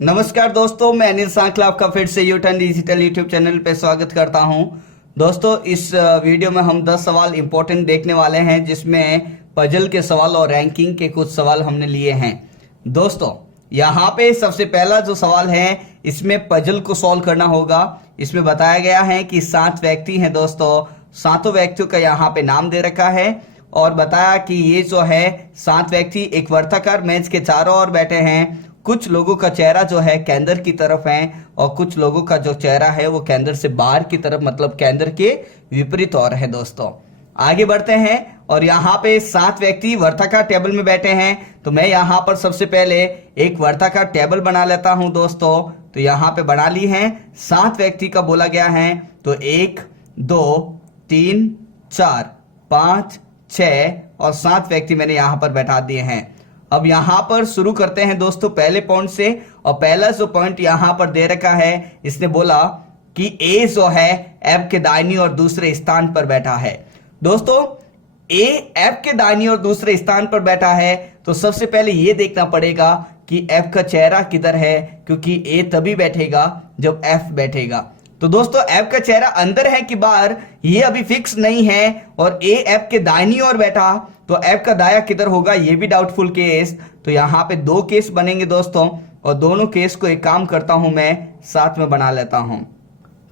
नमस्कार दोस्तों, मैं अनिल सांकला आपका फिर से यूटर्न डिजिटल यूट्यूब चैनल पे स्वागत करता हूं। दोस्तों, इस वीडियो में हम 10 सवाल इंपॉर्टेंट देखने वाले हैं, जिसमें पजल के सवाल और रैंकिंग के कुछ सवाल हमने लिए हैं। दोस्तों, यहाँ पे सबसे पहला जो सवाल है, इसमें पजल को सॉल्व करना होगा। इसमें बताया गया है कि 7 व्यक्ति हैं दोस्तों, सातों व्यक्तियों का यहाँ पे नाम दे रखा है और बताया कि ये जो है 7 व्यक्ति एक वर्ताकार मेज के चारों ओर बैठे हैं। कुछ लोगों का चेहरा जो है केंद्र की तरफ है और कुछ लोगों का जो चेहरा है वो केंद्र से बाहर की तरफ, मतलब केंद्र के विपरीत ओर है। दोस्तों, आगे बढ़ते हैं और यहाँ पे 7 व्यक्ति वर्ताकार टेबल में बैठे हैं। तो मैं यहाँ पर सबसे पहले एक वर्ताकार टेबल बना लेता हूं दोस्तों। तो यहाँ पे बना ली है, 7 व्यक्ति का बोला गया है। तो 1 2 3 4 5 6 और 7 व्यक्ति मैंने यहाँ पर बैठा दिए हैं। अब यहाँ पर शुरू करते हैं दोस्तों पहले पॉइंट से। और पहला जो पॉइंट यहाँ पर दे रखा है, इसने बोला कि ए जो है एफ के दाहिनी और दूसरे स्थान पर बैठा है। दोस्तों, ए एफ के दाहिनी और दूसरे स्थान पर बैठा है, तो सबसे पहले ये देखना पड़ेगा कि एफ का चेहरा किधर है, क्योंकि ए तभी बैठेगा जब एफ बैठेगा। तो दोस्तों, एफ का चेहरा अंदर है कि बाहर, ये अभी फिक्स नहीं है। और ए एफ के दाहिनी ओर बैठा, तो एफ का दाया किधर होगा, ये भी डाउटफुल केस। तो यहाँ पे 2 केस बनेंगे दोस्तों, और दोनों केस को एक काम करता हूं, मैं साथ में बना लेता हूं।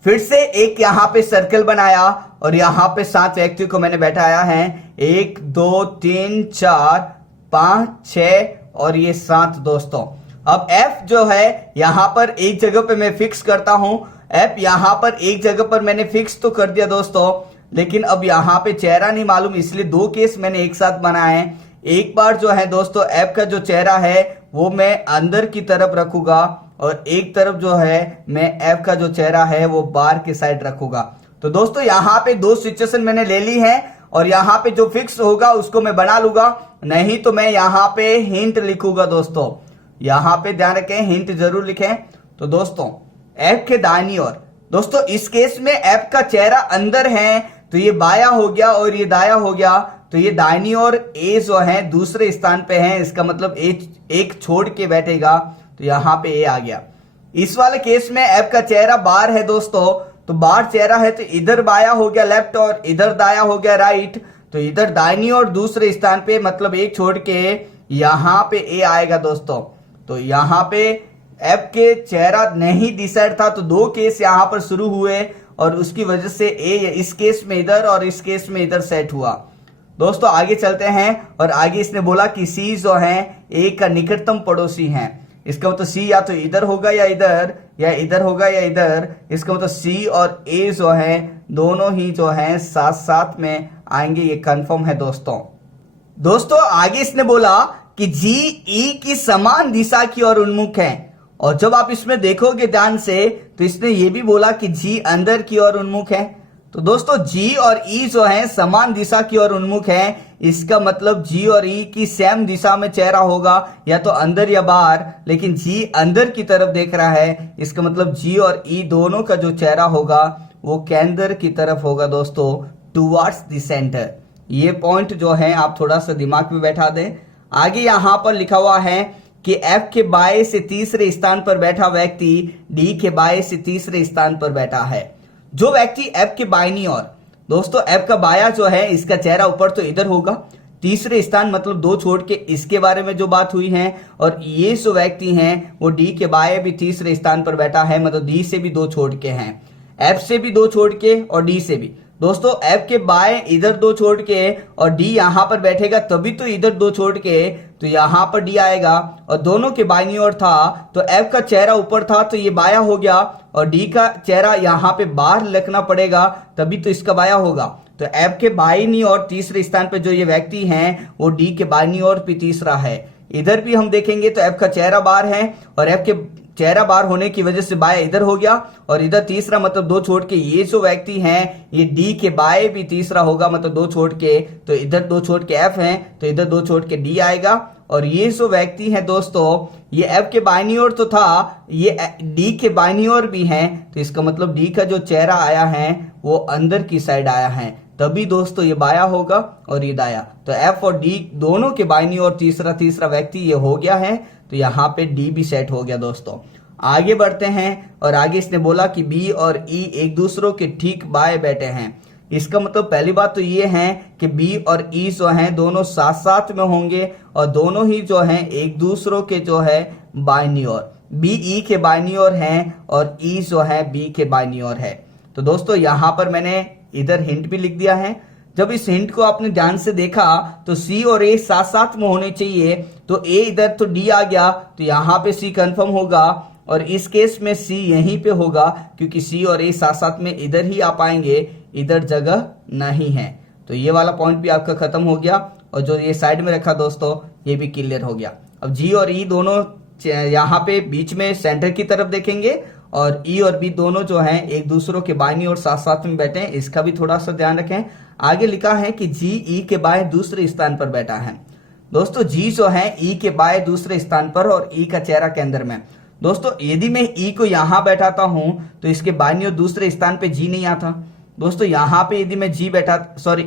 फिर से एक यहाँ पे सर्कल बनाया और यहाँ पे 7 व्यक्तियों को मैंने बैठाया है। 1 2 3 4 5 6 और ये 7 दोस्तों। अब एफ जो है यहाँ पर एक जगह पे मैं फिक्स करता हूं। एफ यहाँ पर एक जगह पर मैंने फिक्स तो कर दिया दोस्तों, लेकिन अब यहाँ पे चेहरा नहीं मालूम, इसलिए 2 केस मैंने एक साथ बनाए हैं। एक बार जो है दोस्तों एफ का जो चेहरा है वो मैं अंदर की तरफ रखूंगा और एक तरफ जो है मैं एफ का जो चेहरा है वो बाहर की साइड रखूंगा। तो दोस्तों, यहाँ पे 2 सिचुएशन मैंने ले ली है और यहाँ पे जो फिक्स होगा उसको मैं बना लूंगा, नहीं तो मैं यहाँ पे हिंट लिखूंगा दोस्तों। यहाँ पे ध्यान रखें, हिंट जरूर लिखें। तो दोस्तों, एफ के दाहिनी ओर, दोस्तों इस केस में एफ का चेहरा अंदर है, तो ये बाया हो गया और ये दाया हो गया। तो ये दाहिनी ओर ए जो है दूसरे स्थान पे है, इसका मतलब एक छोड़ के बैठेगा। तो यहाँ पे ए आ गया। इस वाले केस में एफ का चेहरा बाहर है दोस्तों, तो बाहर चेहरा है तो इधर बाया हो गया लेफ्ट और इधर दाया हो गया राइट। तो इधर दाहिनी ओर दूसरे स्थान पे, मतलब एक छोड़ के यहाँ पे ए आएगा दोस्तों। तो यहाँ पे एफ के चेहरा नहीं डिसाइड था, तो 2 केस यहाँ पर शुरू हुए और उसकी वजह से ए इस केस में इधर और इस केस में इधर सेट हुआ। दोस्तों, आगे चलते हैं और आगे इसने बोला कि सी जो है ए का निकटतम पड़ोसी है। इसका मतलब सी या तो इधर होगा या इधर होगा या इधर। इसका मतलब सी और ए जो है दोनों ही जो है साथ साथ में आएंगे, ये कंफर्म है दोस्तों। आगे इसने बोला कि जी ई की समान दिशा की ओर उन्मुख है। और जब आप इसमें देखोगे ध्यान से, तो इसने ये भी बोला कि जी अंदर की ओर उन्मुख है। तो दोस्तों, जी और ई जो है समान दिशा की ओर उन्मुख है। इसका मतलब जी और ई की सेम दिशा में चेहरा होगा, या तो अंदर या बाहर, लेकिन जी अंदर की तरफ देख रहा है। इसका मतलब जी और ई दोनों का जो चेहरा होगा वो केंद्र की तरफ होगा दोस्तों, टुवर्ड्स द सेंटर। ये पॉइंट जो है आप थोड़ा सा दिमाग में बैठा दें। आगे यहाँ पर लिखा हुआ है कि एफ के बाएं से तीसरे स्थान पर बैठा व्यक्ति डी के बाएं से तीसरे स्थान पर बैठा है। जो व्यक्ति एफ के बाईं ओर, दोस्तों एफ का बाया जो है इसका चेहरा ऊपर तो इधर होगा, तीसरे स्थान मतलब 2 छोड़ के, इसके बारे में जो बात हुई है। और ये जो व्यक्ति हैं वो डी के बाएं भी तीसरे स्थान पर बैठा है, मतलब डी से भी 2 छोड़ के हैं, एफ से भी 2 छोड़ के और डी से भी। दोस्तों, एफ के बाएं इधर 2 छोड़ के और डी यहां पर बैठेगा, तभी तो इधर 2 छोड़ के, तो यहां पर डी आएगा। और दोनों के बाईं ओर था, तो एफ का चेहरा ऊपर था तो ये बाया हो गया, और डी का चेहरा यहां पे बाहर रखना पड़ेगा, तभी तो इसका बाया होगा। तो एफ के बाईं ओर तीसरे स्थान पे जो ये व्यक्ति हैं वो डी के बाईं ओर भी तीसरा है। इधर भी हम देखेंगे तो एफ का चेहरा बाहर है और एफ के चेहरा बाहर होने की वजह से बाया इधर हो गया और इधर तीसरा, मतलब 2 छोड़ के ये जो व्यक्ति हैं ये डी के बाएं भी तीसरा होगा, मतलब 2 छोड़ के, तो इधर 2 छोड़ के एफ है तो इधर 2 छोड़ के डी आएगा। और ये जो व्यक्ति है दोस्तों, ये एफ के बाईं ओर तो था, ये डी के बाईं ओर भी है, तो इसका मतलब डी का जो चेहरा आया है वो अंदर की साइड आया है। तभी दोस्तों ये बाया होगा और ये दाया। तो एफ और डी दोनों के बाईं ओर तीसरा व्यक्ति ये हो गया है, तो यहाँ पे डी भी सेट हो गया दोस्तों। आगे बढ़ते हैं और आगे इसने बोला कि बी और ई एक दूसरों के ठीक बाएं बैठे हैं। इसका मतलब पहली बात तो ये है कि बी और ई जो हैं दोनों साथ साथ में होंगे और दोनों ही जो हैं एक दूसरों के जो है बाईं ओर, बी ई के बाईं ओर हैं और ई जो है बी के बाईं ओर है। तो दोस्तों यहाँ पर मैंने इधर हिंट भी लिख दिया है। जब इस हिंट को आपने ध्यान से देखा तो सी और ए साथ साथ में होने चाहिए, तो ए इधर तो डी आ गया, तो यहाँ पे सी कंफर्म होगा और इस केस में सी यहीं पे होगा क्योंकि सी और ए साथ साथ में इधर ही आ पाएंगे, इधर जगह नहीं है। तो ये वाला पॉइंट भी आपका खत्म हो गया और जो ये साइड में रखा दोस्तों ये भी क्लियर हो गया। अब जी और ई दोनों यहाँ पे बीच में सेंटर की तरफ देखेंगे और ई और बी दोनों जो हैं एक दूसरों के बाईं ओर साथ साथ में बैठे हैं, इसका भी थोड़ा सा ध्यान रखें। आगे लिखा है कि जी ई के बाएं दूसरे स्थान पर बैठा है। दोस्तों जी जो है ई के बाएं दूसरे स्थान पर और ई का चेहरा के अंदर में। दोस्तों यदि मैं ई को यहां बैठाता हूं तो इसके बाईं ओर दूसरे स्थान पे जी नहीं आता। दोस्तों यहाँ पे यदि मैं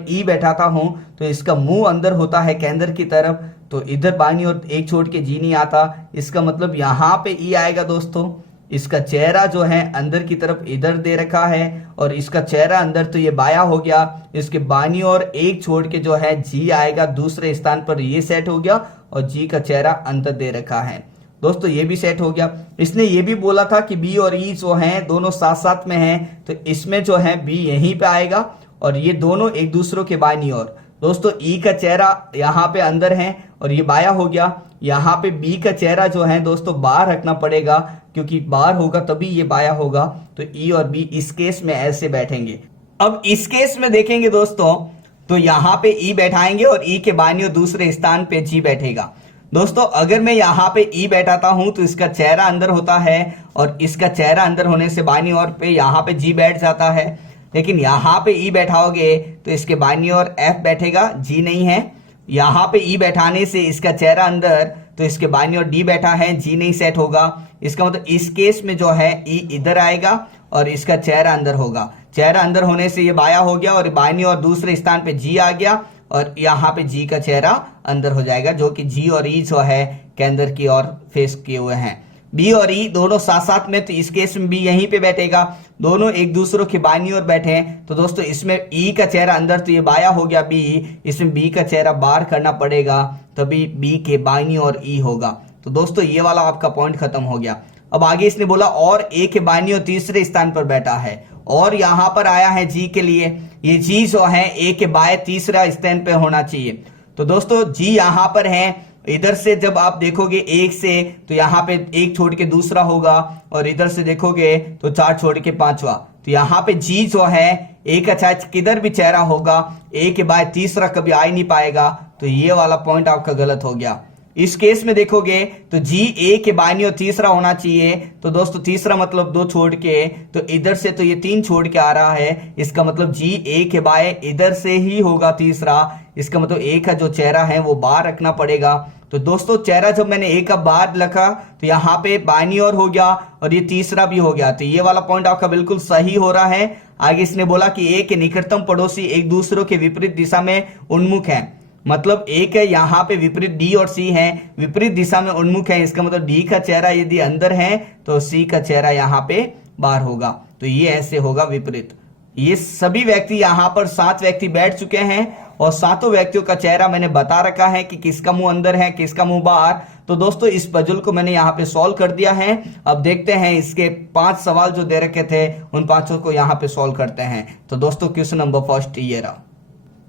ई बैठाता हूं तो इसका मुंह अंदर होता है केंद्र की तरफ, तो इधर बाईं ओर एक छोड़ के जी नहीं आता। इसका मतलब यहाँ पे ई आएगा दोस्तों। इसका चेहरा जो है अंदर की तरफ इधर दे रखा है और इसका चेहरा अंदर, तो ये बाया हो गया। इसके बाईं ओर एक छोड़ के जो है जी आएगा दूसरे स्थान पर, ये सेट हो गया और जी का चेहरा अंदर दे रखा है। दोस्तों ये भी सेट हो गया। इसने ये भी बोला था कि बी और ई जो हैं दोनों साथ साथ में हैं, तो इसमें जो है बी यहीं पे आएगा और ये दोनों एक दूसरों के बाईं ओर। दोस्तों ई का चेहरा यहाँ पे अंदर है और ये बाया हो गया। यहाँ पे बी का चेहरा जो है दोस्तों बाहर रखना पड़ेगा क्योंकि बाहर होगा तभी ये बाया होगा। तो ई और बी इस केस में ऐसे बैठेंगे। अब इस केस में देखेंगे दोस्तों तो यहाँ पे ई बैठाएंगे और ई के बाईं ओर दूसरे स्थान पे जी बैठेगा। दोस्तों अगर मैं यहाँ पे ई बैठाता हूं तो इसका चेहरा अंदर होता है और इसका चेहरा अंदर होने से बाईं ओर पे यहाँ पे जी बैठ जाता है। लेकिन यहाँ पे ई बैठाओगे तो इसके बाईं ओर एफ बैठेगा, जी नहीं है। यहाँ पे ई बैठाने से इसका चेहरा अंदर, तो इसके बाईं ओर डी बैठा है, जी नहीं सेट होगा। इसका मतलब इस केस में जो है ई इधर आएगा और इसका चेहरा अंदर होगा। चेहरा अंदर होने से ये बाया हो गया और बाईं ओर दूसरे स्थान पे जी आ गया और यहाँ पे जी का चेहरा अंदर हो जाएगा, जो कि जी और ई जो है केंद्र की ओर फेस किए हुए हैं। बी और ई दोनों साथ साथ में, तो इस केस में बी यहीं पे बैठेगा। दोनों एक दूसरों के बाईं ओर बैठे हैं, तो दोस्तों इसमें ई का चेहरा अंदर, तो ये बाया हो गया बी, इसमें बी का चेहरा बाहर करना पड़ेगा तभी बी के बाईं ओर ई होगा। तो दोस्तों ये वाला आपका पॉइंट खत्म हो गया। अब आगे इसने बोला और ए के बाईं ओर तीसरे स्थान पर बैठा है और यहाँ पर आया है जी के लिए। ये जी जो है ए के बाएं तीसरा स्थान पे होना चाहिए। तो दोस्तों जी यहाँ पर है, इधर से जब आप देखोगे एक से तो यहाँ पे एक छोड़ के दूसरा होगा और इधर से देखोगे तो चार छोड़ के पांचवा। तो यहाँ पे जी जो है ए का चाहे किधर भी चेहरा होगा, ए के बाएं तीसरा कभी आ ही नहीं पाएगा। तो ये वाला पॉइंट आपका गलत हो गया। इस केस में देखोगे तो जी ए के बाईं ओर तीसरा होना चाहिए। तो दोस्तों तीसरा मतलब दो छोड़ के, तो इधर से तो ये तीन छोड़ के आ रहा है, इसका मतलब जी ए के बाएं इधर से ही होगा तीसरा। इसका मतलब ए का जो चेहरा है वो बाहर रखना पड़ेगा। तो दोस्तों चेहरा जब मैंने ए का बाहर रखा तो यहाँ पे बाईं ओर हो गया और ये तीसरा भी हो गया। तो ये वाला पॉइंट आपका बिल्कुल सही हो रहा है। आगे इसने बोला कि ए के निकटतम पड़ोसी एक दूसरों के विपरीत दिशा में उन्मुख है। मतलब ए के यहाँ पे विपरीत डी और सी हैं, विपरीत दिशा में उन्मुख है। इसका मतलब डी का चेहरा यदि अंदर है तो सी का चेहरा यहाँ पे बाहर होगा। तो ये ऐसे होगा विपरीत। ये सभी व्यक्ति यहाँ पर 7 व्यक्ति बैठ चुके हैं और सातों व्यक्तियों का चेहरा मैंने बता रखा है कि किसका मुंह अंदर है, किसका मुंह बाहर। तो दोस्तों इस पजल को मैंने यहाँ पे सॉल्व कर दिया है। अब देखते हैं इसके 5 सवाल जो दे रखे थे उन 5 को यहाँ पे सॉल्व करते हैं। तो दोस्तों क्वेश्चन नंबर फर्स्ट ये रहा।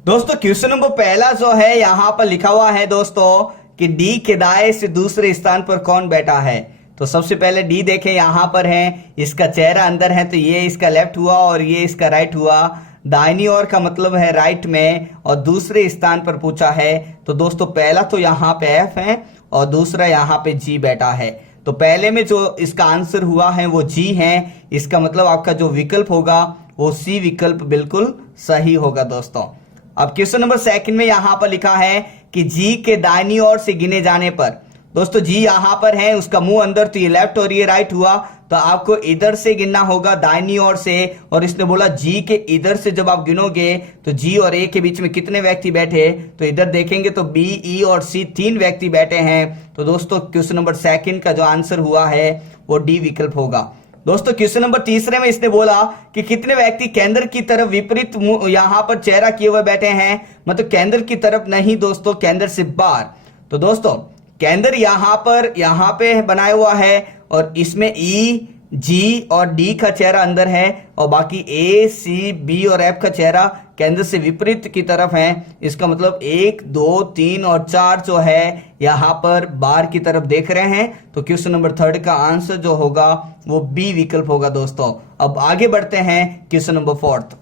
दोस्तों क्वेश्चन नंबर पहला जो है यहाँ पर लिखा हुआ है दोस्तों कि डी के दाएं से दूसरे स्थान पर कौन बैठा है। तो सबसे पहले डी देखें यहाँ पर है, इसका चेहरा अंदर है तो ये इसका लेफ्ट हुआ और ये इसका राइट हुआ। दाहिनी ओर का मतलब है राइट में और दूसरे स्थान पर पूछा है। तो दोस्तों पहला तो यहाँ पे एफ है और दूसरा यहाँ पे जी बैठा है। तो पहले में जो इसका आंसर हुआ है वो जी है। इसका मतलब आपका जो विकल्प होगा वो सी विकल्प बिल्कुल सही होगा दोस्तों। अब क्वेश्चन नंबर सेकंड में यहाँ पर लिखा है कि जी के दाहिनी ओर से गिने जाने पर। दोस्तों जी यहाँ पर है, उसका मुंह अंदर, तो ये लेफ्ट और ये राइट हुआ। तो आपको इधर से गिनना होगा, दाहिनी ओर से। और इसने बोला जी के इधर से जब आप गिनोगे तो जी और ए के बीच में कितने व्यक्ति बैठे, तो इधर देखेंगे तो बी, ई और सी 3 व्यक्ति बैठे हैं। तो दोस्तों क्वेश्चन नंबर सेकंड का जो आंसर हुआ है वो डी विकल्प होगा। दोस्तों क्वेश्चन नंबर तीसरे में इसने बोला कि कितने व्यक्ति केंद्र की तरफ विपरीत यहां पर चेहरा किए हुए बैठे हैं, मतलब केंद्र की तरफ नहीं दोस्तों, केंद्र से बाहर। तो दोस्तों केंद्र यहां पे बनाया हुआ है और इसमें ई, जी और डी का चेहरा अंदर है और बाकी ए, सी, बी और एफ का चेहरा केंद्र से विपरीत की तरफ है। इसका मतलब 1, 2, 3 और 4 जो है यहां पर बाहर की तरफ देख रहे हैं। तो क्वेश्चन नंबर थर्ड का आंसर जो होगा वो बी विकल्प होगा दोस्तों। अब आगे बढ़ते हैं क्वेश्चन नंबर फोर्थ।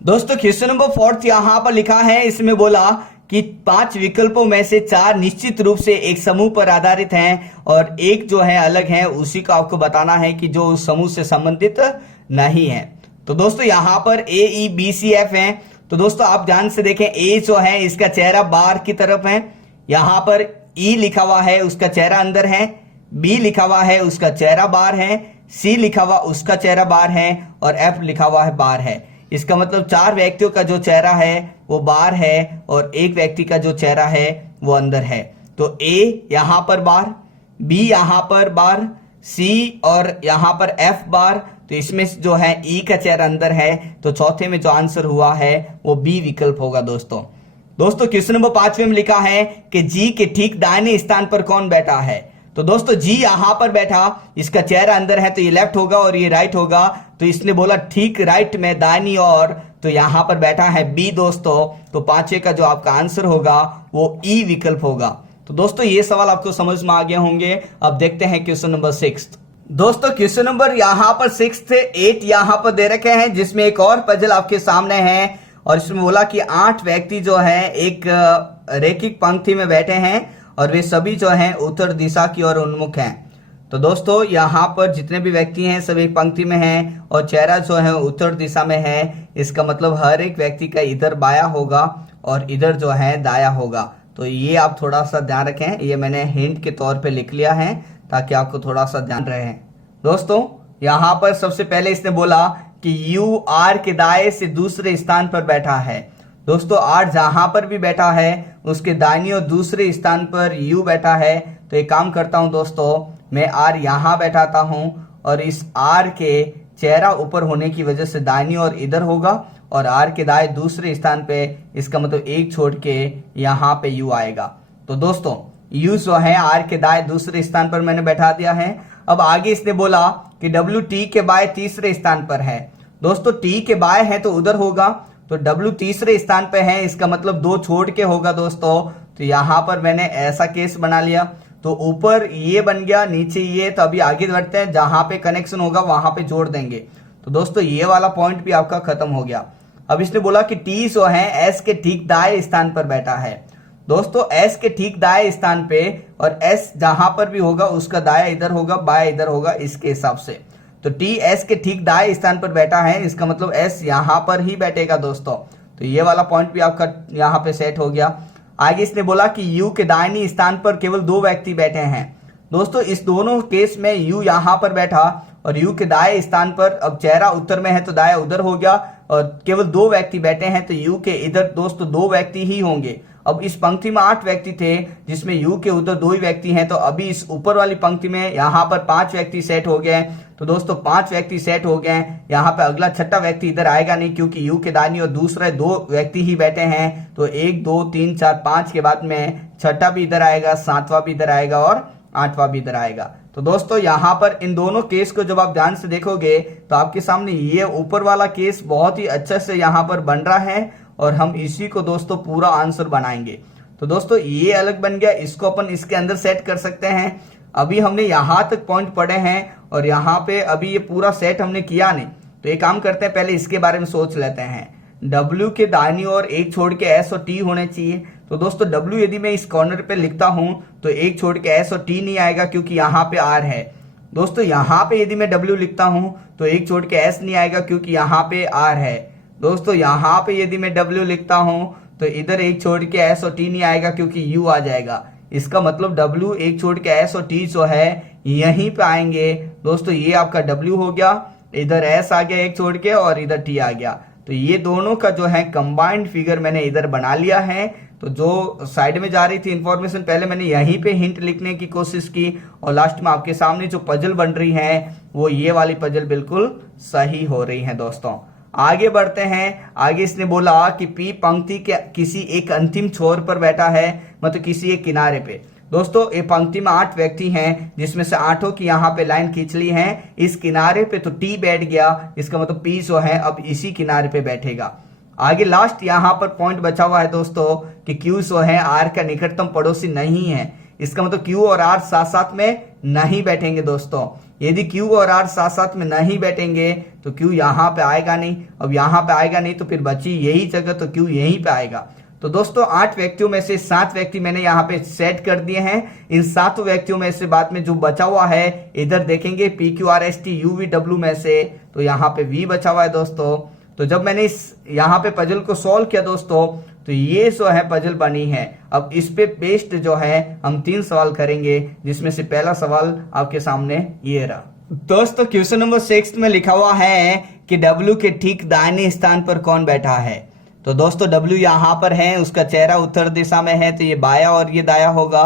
दोस्तों क्वेश्चन नंबर फोर्थ यहां पर लिखा है, इसमें बोला कि 5 विकल्पों में से 4 निश्चित रूप से एक समूह पर आधारित हैं और एक जो है अलग है, उसी का आपको बताना है कि जो उस समूह से संबंधित नहीं है। तो दोस्तों यहां पर ए, ई, बी, सी, एफ है। तो दोस्तों आप ध्यान से देखें, ए जो है इसका चेहरा बाहर की तरफ है, यहां पर ई लिखा हुआ है उसका चेहरा अंदर है, बी लिखा हुआ है उसका चेहरा बाहर है, सी लिखा हुआ उसका चेहरा बाहर है और एफ लिखा हुआ है बाहर है। इसका मतलब 4 व्यक्तियों का जो चेहरा है वो बाहर है और एक व्यक्ति का जो चेहरा है वो अंदर है। तो ए यहां पर बाहर, बी यहां पर बाहर, सी और यहां पर एफ बाहर। तो इसमें जो है ई का चेहरा अंदर है। तो चौथे में जो आंसर हुआ है वो बी विकल्प होगा दोस्तों। दोस्तों क्वेश्चन नंबर 5 में लिखा है कि जी के ठीक दाहिने स्थान पर कौन बैठा है। तो दोस्तों जी यहां पर बैठा, इसका चेहरा अंदर है तो ये लेफ्ट होगा और ये राइट होगा। तो इसने बोला ठीक राइट में दाहिनी ओर, तो यहां पर बैठा है बी दोस्तों। तो 5वें का जो आपका आंसर होगा वो ई विकल्प होगा। तो दोस्तों ये सवाल आपको समझ में आ गए होंगे। अब देखते हैं क्वेश्चन नंबर 6। दोस्तों क्वेश्चन नंबर यहां पर 6 से 8 यहां पर दे रखे हैं, जिसमें एक और पजल आपके सामने है और इसमें बोला कि 8 व्यक्ति जो है एक रैखिक पंक्ति में बैठे हैं और वे सभी जो हैं उत्तर दिशा की ओर उन्मुख हैं। तो दोस्तों यहाँ पर जितने भी व्यक्ति हैं सभी पंक्ति में हैं और चेहरा जो है उत्तर दिशा में है। इसका मतलब हर एक व्यक्ति का इधर बाया होगा और इधर जो है दाया होगा। तो ये आप थोड़ा सा ध्यान रखें, ये मैंने हिंट के तौर पे लिख लिया है ताकि आपको थोड़ा सा ध्यान रहे। दोस्तों यहाँ पर सबसे पहले इसने बोला कि यू आर के दाएं से दूसरे स्थान पर बैठा है। दोस्तों आर जहां पर भी बैठा है उसके दाहिनी और दूसरे स्थान पर यू बैठा है। तो एक काम करता हूं दोस्तों, मैं आर यहां बैठाता हूं और इस आर के चेहरा ऊपर होने की वजह से दाहिनी और इधर होगा और आर के दाएं दूसरे स्थान पे, इसका मतलब एक छोड़ के यहां पे यू आएगा। तो दोस्तों यू जो है आर के दाएं दूसरे स्थान पर मैंने बैठा दिया है। अब आगे इसने बोला कि डब्ल्यू टी के बाएं तीसरे स्थान पर है। दोस्तों टी के बाएं है तो उधर होगा, तो डब्ल्यू तीसरे स्थान पे है, इसका मतलब 2 छोड़ के होगा दोस्तों। तो यहां पर मैंने ऐसा केस बना लिया, तो ऊपर ये बन गया नीचे ये। तो अभी आगे बढ़ते हैं, जहां पे कनेक्शन होगा वहां पे जोड़ देंगे। तो दोस्तों ये वाला पॉइंट भी आपका खत्म हो गया। अब इसने बोला कि टी जो है एस के ठीक दाएं स्थान पर बैठा है। दोस्तों एस के ठीक दाएं स्थान पे, और एस जहां पर भी होगा उसका दाया इधर होगा बाया इधर होगा इसके हिसाब से। तो टी एस के ठीक दाएं स्थान पर बैठा है, इसका मतलब एस यहां पर ही बैठेगा दोस्तों। तो ये वाला पॉइंट भी आपका यहां पे सेट हो गया। आगे इसने बोला कि यू के दाहिनी स्थान पर केवल 2 व्यक्ति बैठे हैं। दोस्तों इस दोनों केस में यू यहां पर बैठा और यू के दाएं स्थान पर, अब चेहरा उत्तर में है तो दाया उधर हो गया और केवल 2 व्यक्ति बैठे हैं तो यू के इधर दोस्तों 2 व्यक्ति ही होंगे। अब इस पंक्ति में 8 व्यक्ति थे जिसमें यू के उधर 2 ही व्यक्ति हैं, तो अभी इस ऊपर वाली पंक्ति में यहाँ पर 5 व्यक्ति सेट हो गए। तो दोस्तों 5 व्यक्ति सेट हो गए। यहाँ पे अगला छठा व्यक्ति इधर आएगा नहीं क्योंकि यू के दाहिनी और दूसरे 2 व्यक्ति ही बैठे हैं। तो 1 2 3 4 5 के बाद में छठा भी इधर आएगा, 7वां भी इधर आएगा और 8वां भी इधर आएगा। तो दोस्तों यहाँ पर इन दोनों केस को जब आप ध्यान से देखोगे तो आपके सामने ये ऊपर वाला केस बहुत ही अच्छे से यहाँ पर बन रहा है और हम इसी को दोस्तों पूरा आंसर बनाएंगे। तो दोस्तों ये अलग बन गया, इसको अपन इसके अंदर सेट कर सकते हैं। अभी हमने यहां तक पॉइंट पढ़े हैं और यहाँ पे अभी ये पूरा सेट हमने किया नहीं, तो एक काम करते हैं पहले इसके बारे में सोच लेते हैं। W के दाहिनी ओर 1 छोड़ के S और T होने चाहिए। तो दोस्तों W यदि मैं इस कॉर्नर पे लिखता हूं तो 1 छोड़ के S और T नहीं आएगा क्योंकि यहाँ पे R है। दोस्तों यहाँ पे यदि मैं W लिखता हूं तो 1 छोड़ के S नहीं आएगा क्योंकि यहाँ पे R है। दोस्तों यहाँ पे यदि मैं W लिखता हूं तो इधर 1 छोड़ के S और T नहीं आएगा क्योंकि U आ जाएगा। इसका मतलब W एक छोड़ के S और T जो है यहीं पे आएंगे दोस्तों। ये आपका W हो गया, इधर S आ गया एक छोड़ के और इधर T आ गया। तो ये दोनों का जो है कंबाइंड फिगर मैंने इधर बना लिया है। तो जो साइड में जा रही थी इंफॉर्मेशन पहले मैंने यहीं पे हिंट लिखने की कोशिश की और लास्ट में आपके सामने जो पजल बन रही है वो ये वाली पजल बिल्कुल सही हो रही है दोस्तों। आगे बढ़ते हैं। आगे इसने बोला कि P पंक्ति के किसी एक अंतिम छोर पर बैठा है, मतलब किसी एक किनारे पे। दोस्तों ये पंक्ति में 8 व्यक्ति हैं जिसमें से 8 की यहाँ पे लाइन खींच ली है। इस किनारे पे तो T बैठ गया, इसका मतलब P जो है अब इसी किनारे पे बैठेगा। आगे लास्ट यहाँ पर पॉइंट बचा हुआ है दोस्तों कि Q जो है R का निकटतम पड़ोसी नहीं है। इसका मतलब Q और R साथ साथ में नहीं बैठेंगे दोस्तों। यदि Q और R साथ साथ में नहीं बैठेंगे तो Q यहाँ पे आएगा नहीं। अब यहाँ पे आएगा नहीं तो फिर बची यही जगह, तो Q यहीं पे आएगा। तो दोस्तों 8 व्यक्तियों में से 7 व्यक्ति मैंने यहाँ पे सेट कर दिए हैं। इन 7 व्यक्तियों में से बाद में जो बचा हुआ है इधर देखेंगे PQRSTUVW में से, तो यहाँ पे V बचा हुआ है दोस्तों। तो जब मैंने इस यहाँ पे पजल को सॉल्व किया दोस्तों तो ये जो है पजल बनी है। अब इस पे बेस्ड जो है हम 3 सवाल करेंगे, जिसमें से पहला सवाल आपके सामने ये रहा दोस्तों। क्वेश्चन नंबर 6 में लिखा हुआ है कि W के ठीक दाहिने स्थान पर कौन बैठा है। तो दोस्तों W यहाँ पर है, उसका चेहरा उत्तर दिशा में है तो ये बाया और ये दाया होगा,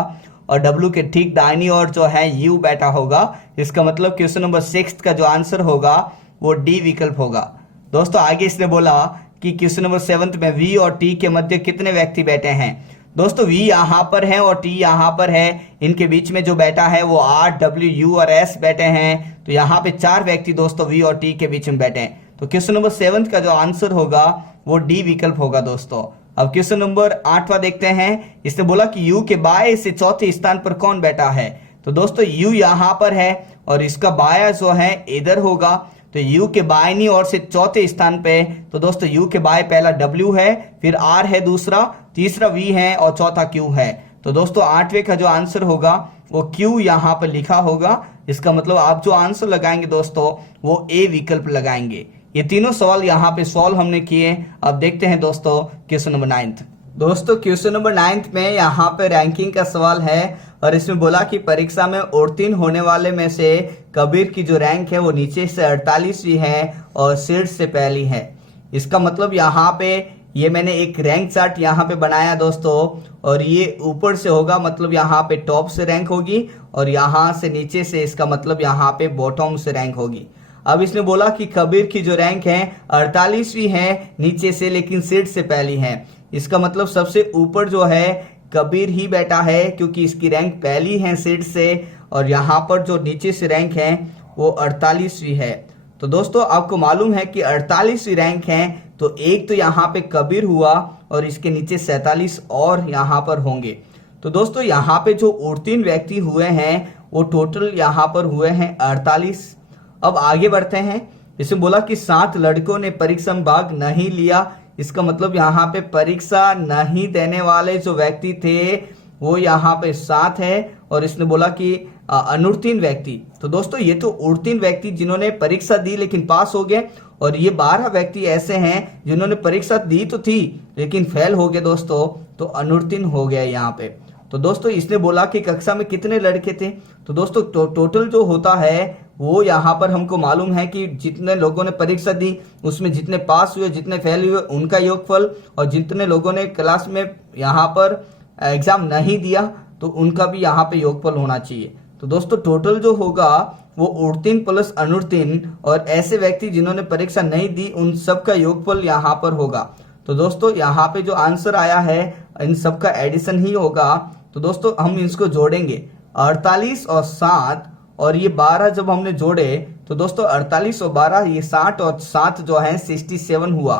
और W के ठीक दाहिनी ओर जो है U बैठा होगा। इसका मतलब क्वेश्चन नंबर 6 का जो आंसर होगा वो D विकल्प होगा दोस्तों। आगे इसने बोला कि क्वेश्चन नंबर 7 में V और T के मध्य कितने व्यक्ति बैठे हैं। दोस्तों V यहाँ पर है और T यहाँ पर है, इनके बीच में जो बैठा है वो R, W, U और S बैठे हैं। तो यहाँ पे 4 व्यक्ति दोस्तों V और T के बीच में बैठे हैं। तो क्वेश्चन नंबर 7 का जो आंसर होगा वो D विकल्प होगा दोस्तों। अब क्वेश्चन नंबर 8वां देखते हैं। इसने बोला कि U के बाएं से चौथे स्थान पर कौन बैठा है। तो दोस्तों U यहाँ पर है और इसका बाया जो है इधर होगा। तो U के बाईं ओर से चौथे स्थान पे, तो दोस्तों U के बाएं पहला W है, फिर R है दूसरा, तीसरा V है और चौथा Q है। तो दोस्तों 8वें का जो आंसर होगा वो Q यहाँ पर लिखा होगा। इसका मतलब आप जो आंसर लगाएंगे दोस्तों वो A विकल्प लगाएंगे। ये तीनों सवाल यहाँ पे सॉल्व हमने किए। अब देखते हैं दोस्तों क्वेश्चन नंबर 9। दोस्तों क्वेश्चन नंबर 9 में यहाँ पे रैंकिंग का सवाल है और इसमें बोला कि परीक्षा में उत्तीर्ण होने वाले में से कबीर की जो रैंक है वो नीचे से 48वीं है और शीर्ष से पहली है। इसका मतलब यहाँ पे ये मैंने एक रैंक चार्ट यहाँ पे बनाया दोस्तों, और ये ऊपर से होगा मतलब यहाँ पे टॉप से रैंक होगी और यहाँ से नीचे से इसका मतलब यहाँ पे बॉटम से रैंक होगी। अब इसने बोला कि कबीर की जो रैंक है 48वीं है नीचे से, लेकिन शीर्ष से पहली है। इसका मतलब सबसे ऊपर जो है कबीर ही बैठा है क्योंकि इसकी रैंक पहली है शीर्ष से, और यहाँ पर जो नीचे से रैंक है वो 48वीं है। तो दोस्तों आपको मालूम है कि 48वीं रैंक है तो एक तो यहाँ पे कबीर हुआ और इसके नीचे 47 और यहाँ पर होंगे। तो दोस्तों यहाँ पे जो उत्तीर्ण व्यक्ति हुए हैं वो टोटल यहाँ पर हुए हैं 48। अब आगे बढ़ते हैं। इसमें बोला कि 7 लड़कों ने परीक्षा में भाग नहीं लिया। इसका मतलब यहाँ पे परीक्षा नहीं देने वाले जो व्यक्ति थे वो यहाँ पे 7 है, और इसने बोला कि अनुत्तीर्ण व्यक्ति। तो दोस्तों ये तो उत्तीर्ण व्यक्ति जिन्होंने परीक्षा दी लेकिन पास हो गए, और ये 12 व्यक्ति ऐसे हैं जिन्होंने परीक्षा दी तो थी लेकिन फेल हो गए दोस्तों, तो अनुत्तीर्ण हो गया यहाँ पे। तो दोस्तों इसने बोला कि कक्षा में कितने लड़के थे। तो दोस्तों टोटल जो होता है वो यहाँ पर हमको मालूम है कि जितने लोगों ने परीक्षा दी उसमें जितने पास हुए जितने फेल हुए उनका योगफल, और जितने लोगों ने क्लास में यहाँ पर एग्जाम नहीं दिया तो उनका भी यहाँ पे योगफल होना चाहिए। तो दोस्तों टोटल जो होगा वो उत्तीर्ण प्लस अनुत्तीर्ण और ऐसे व्यक्ति जिन्होंने परीक्षा नहीं दी उन सब का योगफल यहाँ पर होगा। तो दोस्तों यहाँ पे जो आंसर आया है इन सब का एडिशन ही होगा। तो दोस्तों हम इसको जोड़ेंगे 48 और 7 और ये 12 जब हमने जोड़े तो दोस्तों 48 और 12 ये 60 और 7 जो है 67 हुआ।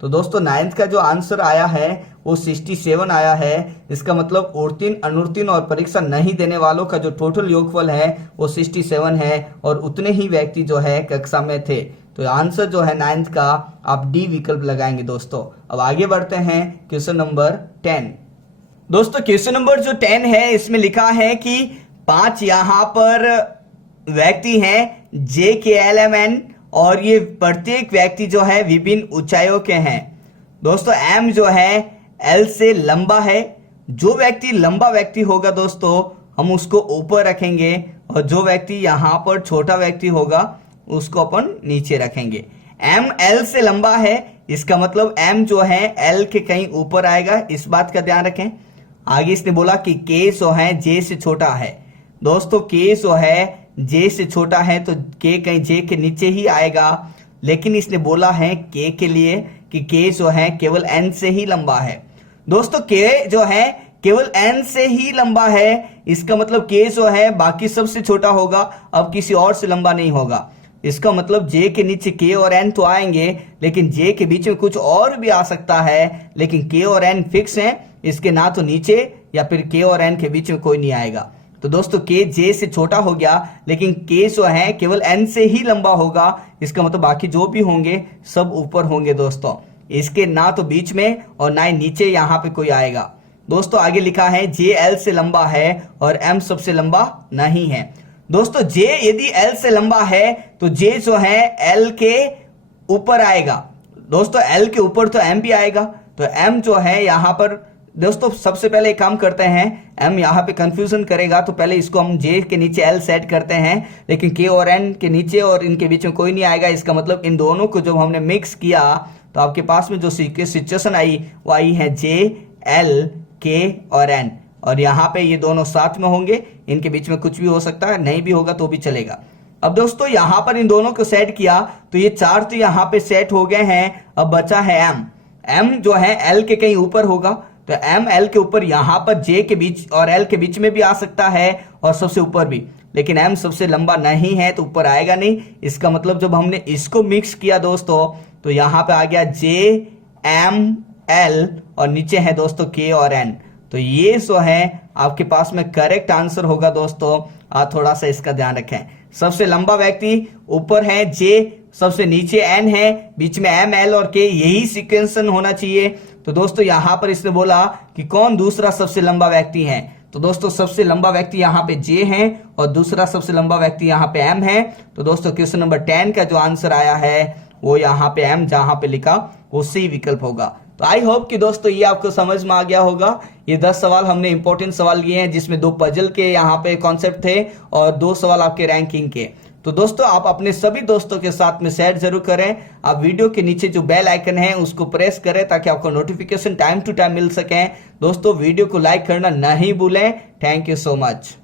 तो दोस्तों 9th का जो आंसर आया है वो 67 आया है। इसका मतलब उत्तीर्ण अनुत्तीर्ण और परीक्षा नहीं देने वालों का जो टोटल योगफल है वो 67 है, और उतने ही व्यक्ति जो है कक्षा में थे। तो आंसर जो है 9th का आप डी विकल्प लगाएंगे दोस्तों। अब आगे बढ़ते हैं क्वेश्चन नंबर 10। दोस्तों क्वेश्चन नंबर जो 10 है इसमें लिखा है कि 5 यहाँ पर व्यक्ति हैं JKLMN, और ये प्रत्येक व्यक्ति जो है विभिन्न ऊंचाइयों के हैं। दोस्तों M जो है L से लंबा है, जो व्यक्ति लंबा व्यक्ति होगा दोस्तों हम उसको ऊपर रखेंगे, और जो व्यक्ति यहाँ पर छोटा व्यक्ति होगा उसको अपन नीचे रखेंगे। एम एल से लंबा है, इसका मतलब एम जो है एल के कहीं ऊपर आएगा, इस बात का ध्यान रखें। आगे इसने बोला कि के जो है जे से छोटा है। दोस्तों के जो है जे से छोटा है तो के कहीं जे के नीचे ही आएगा, लेकिन इसने बोला है के के लिए कि के जो है केवल एन से ही लंबा है। दोस्तों के जो है केवल एन से ही लंबा है, इसका मतलब के जो है बाकी सबसे छोटा होगा, अब किसी और से लंबा नहीं होगा। इसका मतलब जे के नीचे के और एन तो आएंगे, लेकिन जे के बीच में कुछ और भी आ सकता है, लेकिन के और एन फिक्स हैं, इसके ना तो नीचे या फिर के और एन के बीच में कोई नहीं आएगा। तो दोस्तों के जे से छोटा हो गया, लेकिन के जो है केवल एन से ही लंबा होगा, इसका मतलब बाकी जो भी होंगे सब ऊपर होंगे दोस्तों। इसके ना तो बीच में और ना ही नीचे यहाँ पे कोई आएगा। दोस्तों आगे लिखा है जे एल से लंबा है और एम सबसे लंबा नहीं है। दोस्तों जे यदि एल से लंबा है तो जे जो है एल के ऊपर आएगा। दोस्तों एल के ऊपर तो एम भी आएगा, तो एम जो है यहाँ पर दोस्तों सबसे पहले एक काम करते हैं, एम यहाँ पे कंफ्यूजन करेगा तो पहले इसको हम जे के नीचे एल सेट करते हैं, लेकिन के और एन के नीचे और इनके बीच में कोई नहीं आएगा। इसका मतलब इन दोनों को जब हमने मिक्स किया तो आपके पास में जो सिचुएशन आई वो आई है जे एल के और एन, और यहाँ पे ये दोनों साथ में होंगे, इनके बीच में कुछ भी हो सकता है, नहीं भी होगा तो भी चलेगा। अब दोस्तों यहाँ पर इन दोनों को सेट किया तो ये चार तो यहाँ पे सेट हो गए हैं, अब बचा है एम। एम जो है एल के कहीं ऊपर होगा, तो एम एल के ऊपर यहाँ पर जे के बीच और एल के बीच में भी आ सकता है और सबसे ऊपर भी, लेकिन एम सबसे लंबा नहीं है तो ऊपर आएगा नहीं। इसका मतलब जब हमने इसको मिक्स किया दोस्तों तो यहाँ पे आ गया जे एम एल और नीचे है दोस्तों के और एन। तो ये जो है आपके पास में करेक्ट आंसर होगा दोस्तों। आप थोड़ा सा इसका ध्यान रखें, सबसे लंबा व्यक्ति ऊपर है जे, सबसे नीचे एन है, बीच में एम एल और के, यही सीक्वेंसन होना चाहिए। तो दोस्तों यहाँ पर इसने बोला कि कौन दूसरा सबसे लंबा व्यक्ति है, तो दोस्तों सबसे लंबा व्यक्ति यहाँ पे जे है और दूसरा सबसे लंबा व्यक्ति यहाँ पे एम है। तो दोस्तों क्वेश्चन नंबर 10 का जो आंसर आया है वो यहाँ पे एम जहां पे लिखा वो सी विकल्प होगा। तो आई होप कि दोस्तों ये आपको समझ में आ गया होगा। ये 10 सवाल हमने इंपॉर्टेंट सवाल लिए हैं, जिसमें 2 पजल के यहाँ पे कॉन्सेप्ट थे और 2 सवाल आपके रैंकिंग के। तो दोस्तों आप अपने सभी दोस्तों के साथ में शेयर जरूर करें। आप वीडियो के नीचे जो बेल आइकन है उसको प्रेस करें ताकि आपको नोटिफिकेशन टाइम टू टाइम मिल सके। दोस्तों वीडियो को लाइक करना नहीं भूलें। Thank you so much.